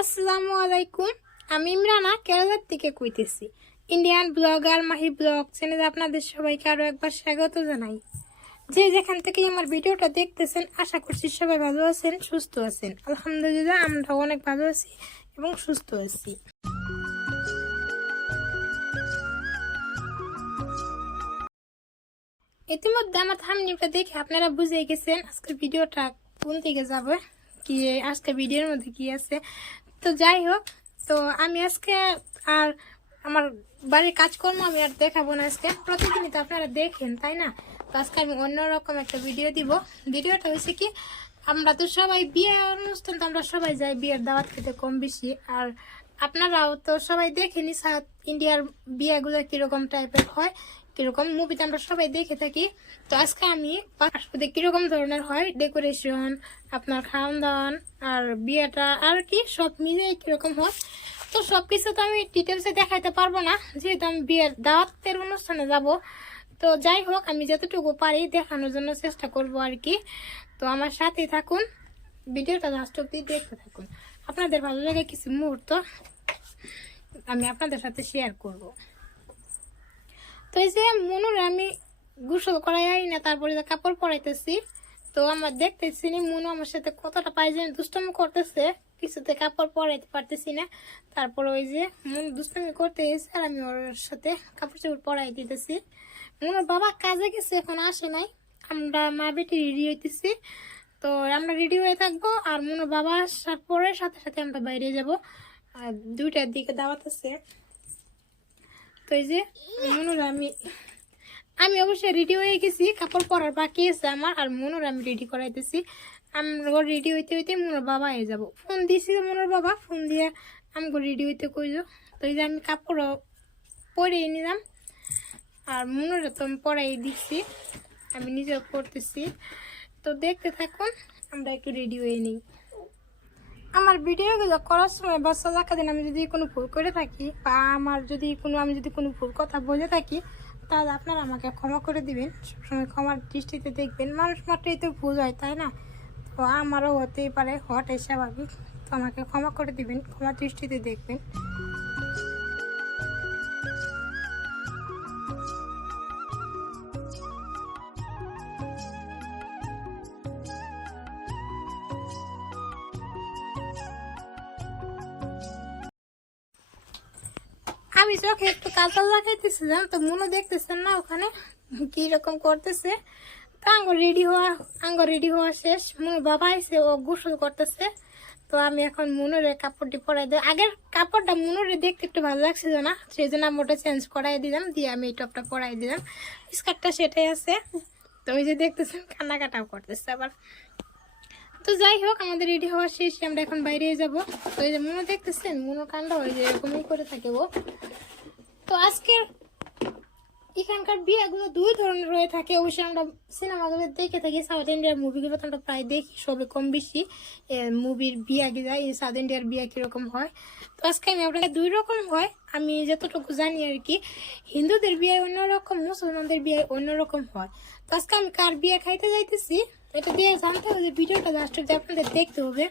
আসসালামু আলাইকুম। আমি ইমরানা, কেরালার থেকে কইতেছি। ইন্ডিয়ান ব্লগার মাহি ব্লগ চ্যানেলে আপনাদের সবাইকে আরও একবার স্বাগত জানাই। যে যেখান থেকে আমার ভিডিওটা দেখতেছেন, আশা করছি সবাই ভালো আছেন, সুস্থ আছেন। আলহামদুলিল্লাহ আমরা অনেক ভালো আছি এবং সুস্থ আছি। ইতিমধ্যে আমার থামনিটা দেখে আপনারা বুঝে গেছেন আজকের ভিডিওটা কোন দিকে যাবে, কি আজকে ভিডিওর মধ্যে কি আছে। তো যাই হোক, তো আমি আজকে আর আমার বাড়ির কাজকর্ম আমি আর দেখাবো না আজকে। প্রতিদিনই তো আপনারা দেখেন, তাই না? তো আজকে আমি অন্যরকম একটা ভিডিও দিব। ভিডিওটা হয়েছে কি, আমরা তো সবাই বিয়ে অনুষ্ঠান তো আমরা সবাই যাই, বিয়ের দাওয়াত খেতে কম বেশি। আর আপনারাও তো সবাই দেখেনি সাউথ ইন্ডিয়ার বিয়েগুলো কীরকম টাইপের হয়। কীরকম মুভিতে আমরা সবাই দেখে থাকি। তো আজকে আমি পাসপোর্টে কীরকম ধরনের হয়? ডেকোরেশন আপনার খাওয়ান দাওয়ান আর বিয়েটা, আর কি? সব মিলে কীরকম হয়? তো সব কিছু তো আমি ডিটেলসে দেখাইতে পারব না। যেহেতু আমি বিয়ের দাওয়াতের অনুষ্ঠানে যাব। তো যাই হোক, আমি যতটুকু পারি দেখানোর জন্য চেষ্টা করব আর কি। তো আমার সাথে থাকুন। ভিডিওটা লাস্ট অব্দি দেখতে থাকুন। আপনাদের ভালো লাগে কিছু মুহূর্ত আমি আপনাদের সাথে শেয়ার করব। তো এই যে মনুর আমি গোসল করাই না, তারপরে কাপড় পরাইতেছি, তো আমার দেখতেছি নি মনু আমার সাথে কতটা পাইজানি দুষ্টমি করতেছে, কিছুতে কাপড় পরাইতে পারতেছি না। তারপর ওই যে মনু দুষ্টমি করতে এসে আর আমি ওর সাথে কাপড় চোপড় পরাই দিতেছি। মনুর বাবা কাজে গেছে, এখন আসে নাই। আমরা মা বেটি রেডি হইতেছি। তো আমরা রেডি হয়ে থাকব আর মনুর বাবা আসার পরে সাথে সাথে আমরা বাইরে যাব। আর দুইটার দিকে দাওয়াত আছে। তো যে মনুর আমি আমি অবশ্যই রেডি হয়ে গেছি, কাপড় পরার বাকি আছে আমার, আর মনুর আমি রেডি করাইতেছি। আমরা রেডি হইতে হইতে মনোর বাবা হয়ে যাব। ফোন দিয়েছিল মনোর বাবা ফোন দিয়ে আমাকে রেডি হইতে কইল তো যে আমি কাপড় পরে নিলাম, আর মনোরে তো আমি পরাই দিচ্ছি আমি নিজেও পড়তেছি তো দেখতে থাকুন, আমরা একটু রেডি হয়ে নিই। আমার ভিডিওগুলো করার সময় বা দিন আমি যদি কোনো ভুল করে থাকি বা আমার যদি কোনো আমি যদি কোনো ভুল কথা বলে থাকি, তাহলে আপনারা আমাকে ক্ষমা করে দিবেন। সবসময় ক্ষমার দৃষ্টিতে দেখবেন। মানুষ মাত্রই তো ভুল হয়, তাই না? তো আমারও হতেই পারে, হওয়াটাই স্বাভাবিক। তো আমাকে ক্ষমা করে দিবেন ক্ষমা দৃষ্টিতে দেখবেন। আমি চোখে একটু কাজল লাগাইতেছিলাম তো মনে দেখতেছেন না ওখানে কি রকম করতেছে। তো আঙ্গ রেডি হওয়া আঙ্গ রেডি হওয়া শেষ। মনে বাবা এসে ও গোসল করতেছে। তো আমি এখন মনুরে কাপড়টি পরাই দিই। আগের কাপড়টা মনুরে দেখতে একটু ভালো লাগছিল না সেই জন্য আমি ওটা চেঞ্জ করাই দিলাম, দিয়ে আমি এই টপটা পরাই দিলাম। স্কার্টটা সেটাই আছে। তো ওই যে দেখতেছেন, কান্নাকাটাও করতেছে আবার। তো যাই হোক, আমাদের রেডি হওয়া শেষ, আমরা এখন বাইরে যাব। তো এই যে মনে দেখতেছেন? মনো কান্ড হয় যে এরকমই করে থাকে ও। তো আজকের এখানকার বিয়েগুলো দুই ধরনের হয়ে থাকে। অবশ্যই আমরা সিনেমাগুলো দেখে থাকি। সাউথ ইন্ডিয়ার মুভিগুলো তো আমরা প্রায় দেখি, সবে কম বেশি। মুভির বিয়া যায় সাউথ ইন্ডিয়ার বিয়া কীরকম হয়। তো আজকে আমি আপনাকে দুই রকম হয়। আমি যতটুকু জানি আর কি, হিন্দুদের বিয়ে অন্যরকম, মুসলমানদের বিয়ে অন্যরকম হয়। তো আজকে আমি কার বিয়ে খাইতে যাইতেছি? এটা দিয়ে জানতে হবে ভিডিওটা লাস্ট অব্দি আপনাদের দেখতে হবে।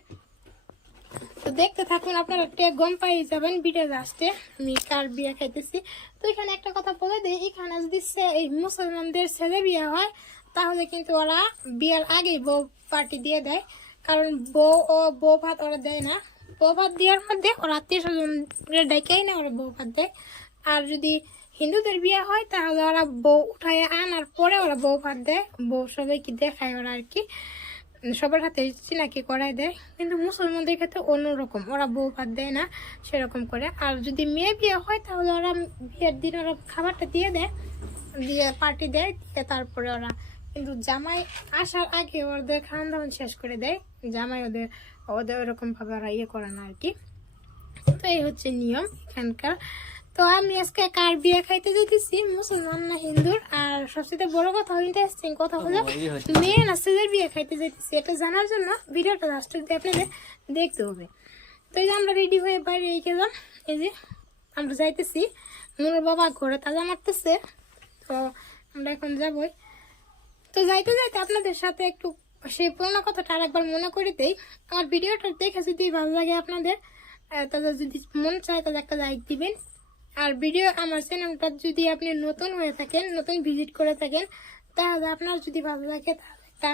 তো দেখতে থাকুন, আপনারা একটা গম পাই যাবেন ভিডিও লাস্টে আমি কার বিয়ে খাইতেছি। তো এখানে একটা কথা বলে দিই, এখানে যদি এই মুসলমানদের ছেলে বিয়ে হয়, তাহলে কিন্তু ওরা বিয়ের আগেই বউ পার্টি দিয়ে দেয়। কারণ বউ ও বউ ভাত ওরা দেয় না। বউ ভাত দেওয়ার মধ্যে ওরা আত্মীয় স্বজন ডেকেই না ওরা বউ ভাত দেয়। আর যদি হিন্দুদের বিয়ে হয়, তাহলে ওরা বউ উঠায় আনার পরে ওরা বউ ভাত দেয়। বউ সবাইকে দেখায় ওরা আর কি। সবার হাতে চিনাকি করাই দেয়। কিন্তু মুসলমানদের ক্ষেত্রে অন্যরকম। ওরা বউ ভাত দেয় না, সেরকম করে। আর যদি মেয়ে বিয়ে হয়, তাহলে ওরা বিয়ের দিন ওরা খাবারটা দিয়ে দেয়, দিয়ে পার্টি দেয়, দিয়ে তারপরে ওরা কিন্তু জামাই আসার আগে ওদের খাওয়ান দাওয়ান শেষ করে দেয়। জামাই ওদের ওদের ওরকম ভাবে ওরা ইয়ে করে না আর কি। তো এই হচ্ছে নিয়ম এখানকার। তো আমি আজকে কার বিয়ে খাইতে যেতেছি মুসলমান না হিন্দুর? আর সবচেয়ে বড় কথা ইন্টারেস্টিং কথা হলো মেয়ে না ছেলের বিয়ে খাইতে যেতেছি এটা জানার জন্য ভিডিওটা লাস্ট অব্দি আপনাদের দেখতে হবে। তো এই যে আমরা রেডি হয়ে বাইরে এই গেলাম এই যে আমরা যাইতেছি মোর বাবা ঘরে তাজা মারতেছে। তো আমরা এখন যাবই। তো যাইতে যাইতে আপনাদের সাথে একটু সেই পুরোনো কথাটা আরেকবার মনে করে দেই। আমার ভিডিওটা দেখে যদি ভালো লাগে আপনাদের তাদের যদি মন চায় তাদের একটা লাইক দিবেন। আর ভিডিও আমার চ্যানেলটা যদি আপনি নতুন হয়ে থাকেন, নতুন ভিজিট করে থাকেন, তাহলে আপনার যদি ভালো লাগে, তাহলে একটা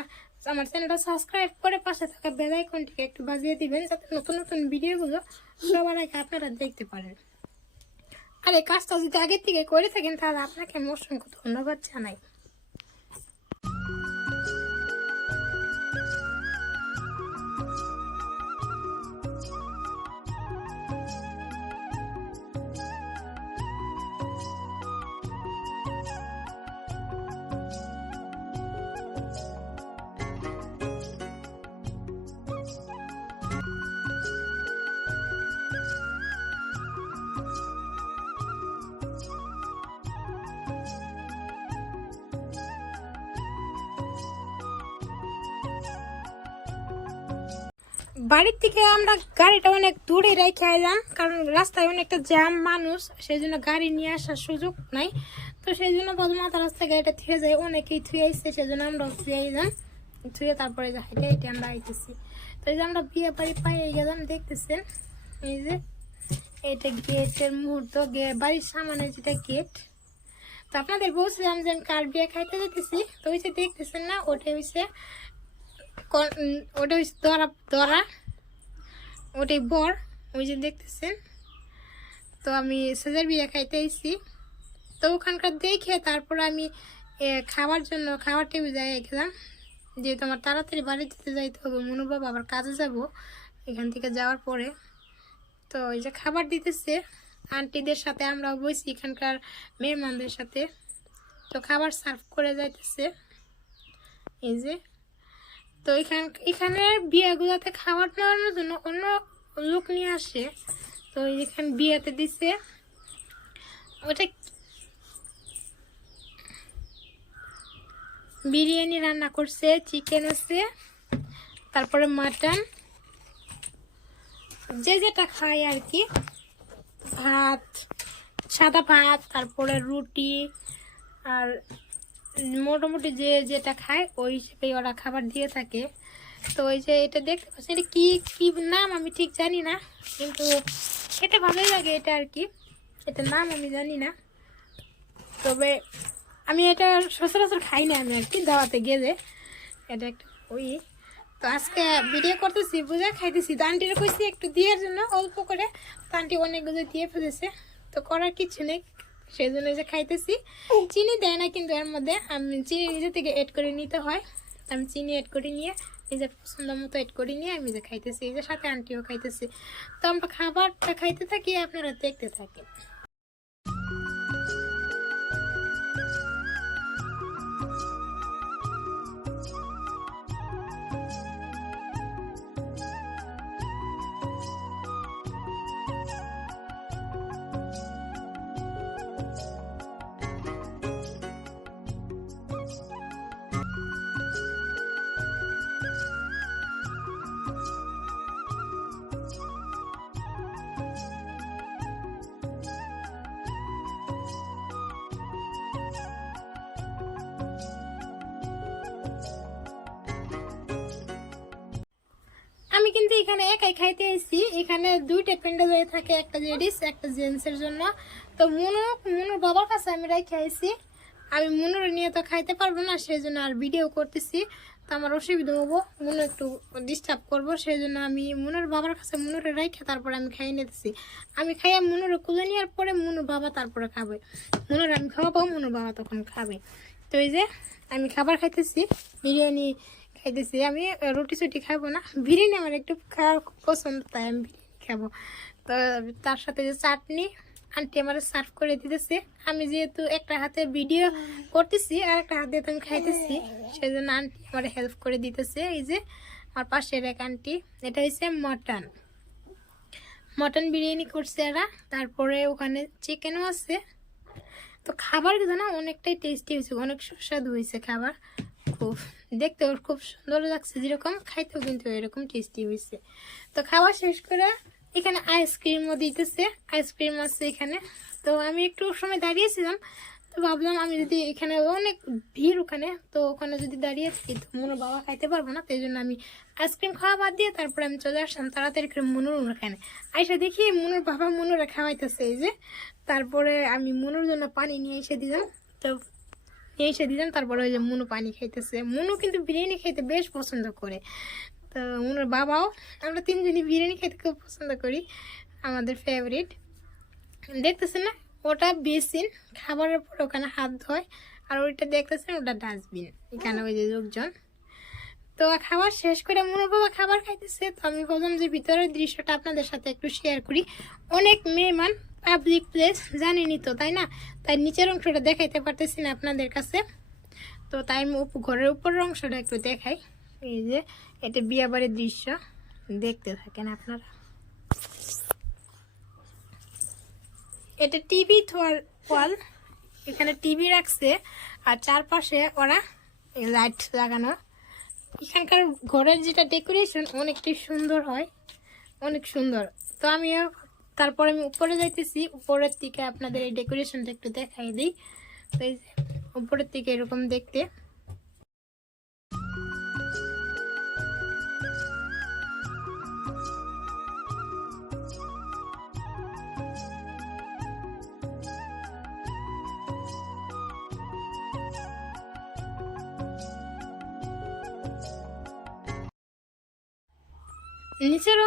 আমার চ্যানেলটা সাবস্ক্রাইব করে পাশে থাকা বেল আইকনটিকে একটু বাজিয়ে দিবেন, যাতে নতুন নতুন ভিডিওগুলো সবার আগে আপনারা দেখতে পারেন। আর এই কাজটা যদি আগের থেকে করে থাকেন, তাহলে আপনাকে আমি অসংখ্য ধন্যবাদ জানাই। বাড়ির থেকে আমরা গাড়িটা অনেক দূরে রেখে এলাম কারণ রাস্তায় অনেকটা জ্যাম মানুষ সেই জন্য গাড়ি নিয়ে আসার সুযোগ নাই। তো সেই জন্য প্রথম মাথা রাস্তায় গাড়িটা থুয়ে যায়, অনেকেই থুয়ে আসছে সেই জন্য আমরা থুয়ে এলাম থুয়ে তারপরে যে হাইটে হেঁটে আমরা আইতেছি। তো এই যে আমরা বিয়ে বাড়ি পাইয়ে গেলাম, দেখতেছেন? এই যে এটা গেটের মুহূর্ত, গে- বাড়ির সামনে যেটা গেট। তো আপনাদের বলছিলাম যে কার বিয়ে খাইতে যেতেছি তো ওই যে দেখতেছেন না, ওটা হয়েছে ওটা হচ্ছে দরা দরা। ওটাই বর, ওই যে দেখতেছেন। তো আমি সেজার বিয়ে খাইতে এসেছি তো ওখানকার দেখে তারপর আমি খাওয়ার জন্য খাওয়ার টেবিল যাই গেলাম। যেহেতু আমার তাড়াতাড়ি বাড়ি যেতে যাইতে হবে, মনু বাবা আবার কাজে যাব এখান থেকে যাওয়ার পরে। তো ওই যে খাবার দিতেছে, আন্টিদের সাথে আমরা বসি এখানকার মেহমানদের সাথে। তো খাবার সার্ভ করে যাইতেছে। এই যে তো এখান এখানে বিয়েগুলোতে খাবার নেওয়ানোর জন্য অন্য লোক নিয়ে আসে। তো এখানে বিয়েতে দিছে। ওটা বিরিয়ানি রান্না করছে চিকেন আছে, তারপরে মাটন যে যেটা খায় আর কি ভাত, সাদা ভাত, তারপরে রুটি, আর মোটামুটি যে যেটা খায়, ওই হিসেবে ওরা খাবার দিয়ে থাকে। তো ওই যে এটা দেখতে পাচ্ছেন, এটা কী, কি নাম আমি ঠিক জানি না, কিন্তু খেতে ভালোই লাগে এটা আর কি। এটা নাম আমি জানি না। তবে আমি এটা সচরাচর খাই না আমি আর কি, দাওয়াতে গেলে এটা একটা ওই। তো আজকে ভিডিও করতেছি, বুঝা খাইতেছি। তো আন্টিরা কইছি একটু দেওয়ার জন্য, অল্প করে। তো আন্টি অনেকগুলো দিয়ে ফেলেছে। তো করার কিছু নেই। সেই জন্য যে খাইতেছি। চিনি দেয় না কিন্তু এর মধ্যে। আমি চিনি নিজে থেকে এড করে নিতে হয়। আমি চিনি এড করে নিয়ে নিজে পছন্দ মতো এড করে নিয়ে আমি যে খাইতেছি। এই যে সাথে আন্টিও খাইতেছি। তো আমরা খাবারটা খাইতে থাকি আপনারা দেখতে থাকেন। এখানে একাই খাইতে এসেছি এখানে দুইটা প্যান্ডেল হয়ে থাকে, একটা লেডিস একটা জেন্টসের জন্য। তো মনু, মনুর বাবার কাছে আমি রেখে আইছি। আমি মনুর নিয়ে তো খাইতে পারব না সেই জন্য আর ভিডিও করতেছি। তো আমার অসুবিধা হব, মনু একটু ডিস্টার্ব করব সেই জন্য আমি মনুর বাবার কাছে মনুরে রেখে তারপরে আমি খাইয়ে নিতেছি। আমি খাইয়া মনুরে কুলে নেওয়ার পরে মনুর বাবা তারপরে খাবে। মনুর আমি খাওয়াবো মনুর বাবা তখন খাবে। তো এই যে, আমি খাবার খাইতেছি, বিরিয়ানি খাইতেছি। আমি রুটি সুটি খাব না। বিরিয়ানি আমার একটু খাওয়ার খুব পছন্দ, তাই আমি বিরিয়ানি খাব। তো তার সাথে যে চাটনি, আন্টি আমার সার্ভ করে দিতেছে। আমি যেহেতু একটা হাতে ভিডিও করতেছি, আর একটা হাতে তো আমি খাইতেছি। সেই জন্য আন্টি আমার হেল্প করে দিতেছে। এই যে, আমার পাশের এক আন্টি, এটা হচ্ছে মটন। মটন বিরিয়ানি করছে এরা। তারপরে ওখানে চিকেনও আছে। তো খাবার কিন্তু না অনেকটাই টেস্টি হয়েছে, অনেক সুস্বাদু হয়েছে খাবার। খুব দেখতেও খুব সুন্দর লাগছে, যেরকম খাইতেও কিন্তু এরকম টেস্টি হয়েছে তো খাওয়া শেষ করে এখানে আইসক্রিমও দিতেছে আইসক্রিম আছে এখানে। তো আমি একটু সময় দাঁড়িয়েছিলাম, তো ভাবলাম আমি যদি এখানে অনেক ভিড় ওখানে, তো ওখানে যদি দাঁড়িয়ে থাকি, তো মনুর বাবা খাইতে পারব না, তাই জন্য আমি আইসক্রিম খাওয়া বাদ দিয়ে তারপরে আমি চলে আসলাম তাড়াতাড়ি করে মনুর ওখানে। আইসা দেখি মনুর বাবা মনুরে খাওয়াইতেছে, এই যে। তারপরে আমি মনুর জন্য পানি নিয়ে এসে দিলাম, তো এসে দিলাম, তারপরে ওই যে মুনু পানি খাইতেছে। মুনু কিন্তু বিরিয়ানি খাইতে বেশ পছন্দ করে। তো মুনুর বাবাও, আমরা তিনজনই বিরিয়ানি খেতে খুব পছন্দ করি, আমাদের ফেভারিট দেখতেছেন না? ওটা বেসিন, খাবারের পর ওখানে হাত ধোয়, আর ওইটা দেখতেছেন, ওটা ডাস্টবিন। এখানে ওই যে লোকজন। তো খাবার শেষ করে মনে বাবা খাবার খাইতেছে। তো আমি বললাম যে ভিতরের দৃশ্যটা আপনাদের সাথে একটু শেয়ার করি। অনেক মেহমান পাবলিক প্লেস জানেনি তো, তাই না? তাই নিচের অংশটা দেখাইতে পারতেছি না আপনাদের কাছে। তো তাই আমি ঘরের উপরের অংশটা একটু দেখাই। এই যে, এটা বিয়াবাড়ির দৃশ্য। দেখতে থাকেন আপনারা। এটা টিভি থোয়ার ওয়াল। এখানে টিভি রাখছে, আর চারপাশে ওরা লাইট লাগানো। এখানকার ঘরের যেটা ডেকোরেশন অনেকটাই সুন্দর হয়। অনেক সুন্দর। তো আমি তারপরে আমি উপরে যাইতেছি, উপরের দিকে আপনাদের এই ডেকোরেশনটা একটু দেখাই দিই। উপরের দিকে এরকম দেখতে।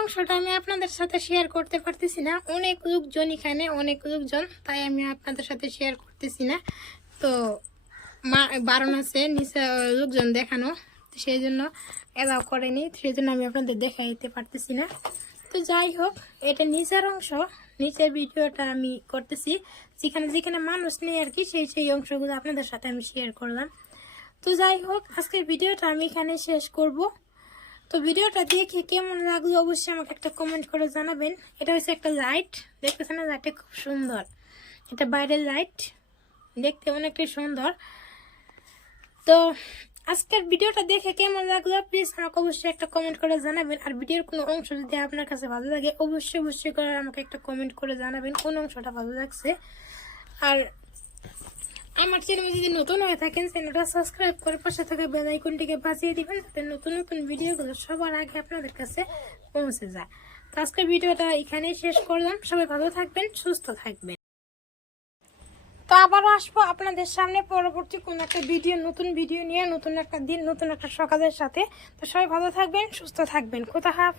অংশটা আমি আপনাদের সাথে শেয়ার করতে পারতেছি না। অনেক লোকজন এখানে, অনেক লোকজন, তাই আমি আপনাদের সাথে শেয়ার করতেছি না। তো মা- বারণ আছে, নিচে লোকজন দেখানো সেই জন্য এলাও করেনি, সেই জন্য আমি আপনাদের দেখাইতে পারতেছি না। তো যাই হোক, এটা নিচের অংশ, নিচের ভিডিওটা আমি করতেছি। যেখানে যেখানে মানুষ নেই আর কি, সেই সেই অংশগুলো আপনাদের সাথে আমি শেয়ার করলাম। তো যাই হোক, আজকের ভিডিওটা আমি এখানে শেষ করব। তো ভিডিওটা দেখে কেমন লাগল অবশ্যই আমাকে একটা কমেন্ট করে জানাবেন। এটা হচ্ছে একটা লাইট দেখতেছেন না লাইটটা খুব সুন্দর। এটা বাইরের লাইট দেখতে অনেকটাই সুন্দর। তো আজকের ভিডিওটা দেখে কেমন লাগল প্লিজ আমাকে অবশ্যই একটা কমেন্ট করে জানাবেন। আর ভিডিওর কোনো অংশ যদি আপনার কাছে ভালো লাগে, অবশ্যই অবশ্যই করে আমাকে একটা কমেন্ট করে জানাবেন। কোন অংশটা ভালো লাগছে? আর আমার চ্যানেল যদি নতুন হয়ে থাকেন চ্যানেলটা সাবস্ক্রাইব করে পাশে থাকা বেল আইকনটিকে বাজিয়ে দিবেন, যাতে নতুন নতুন ভিডিওগুলো সবার আগে আপনাদের কাছে পৌঁছে যায়। তো আজকের ভিডিওটা এখানেই শেষ করলাম। সবাই ভালো থাকবেন, সুস্থ থাকবেন। তো আবারও আসব আপনাদের সামনে পরবর্তী কোনো একটা ভিডিও নতুন ভিডিও নিয়ে, নতুন একটা দিন, নতুন একটা সকালের সাথে। তো সবাই ভালো থাকবেন, সুস্থ থাকবেন। কোথা